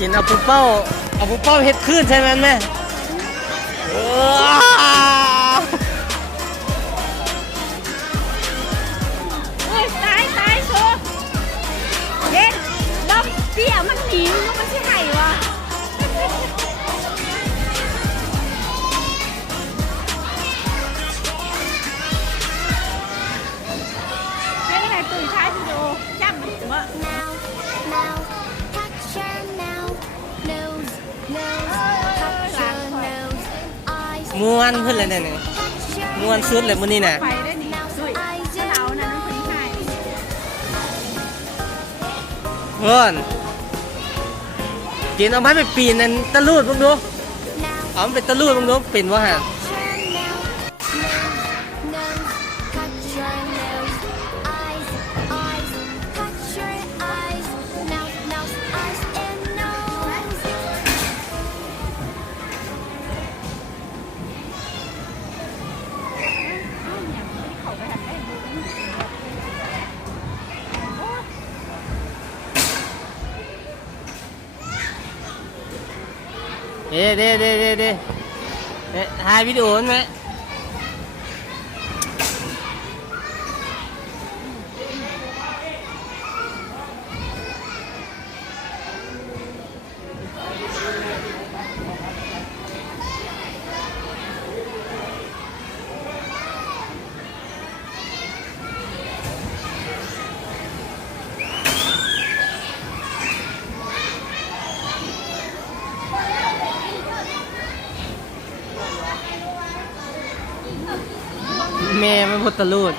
กินเอาปุ๊บเป้าเฮ็ดขึ้นใช่ไหมแม่ตายโชว์เย็นลมเสียมันหนีมันใช่ไหวะไม่ได้ไหนตื่นท้ายวิดีโอจ้ำมันว่าม้วนขึ้นเลยเนี่ยม้วนสุดเลยมื้อนี้น่ะไปได้หนิสุยเอานะน้องคนนี้ให้เพิ่นกินเอาไม้ไปปีนนั่นตะลูดมึงดูเอามันเป็นตะลูดมึงดูเป็นวะฮะเด้ถ่ายวิดีโอไหมแม่ไม่พูดตะลูด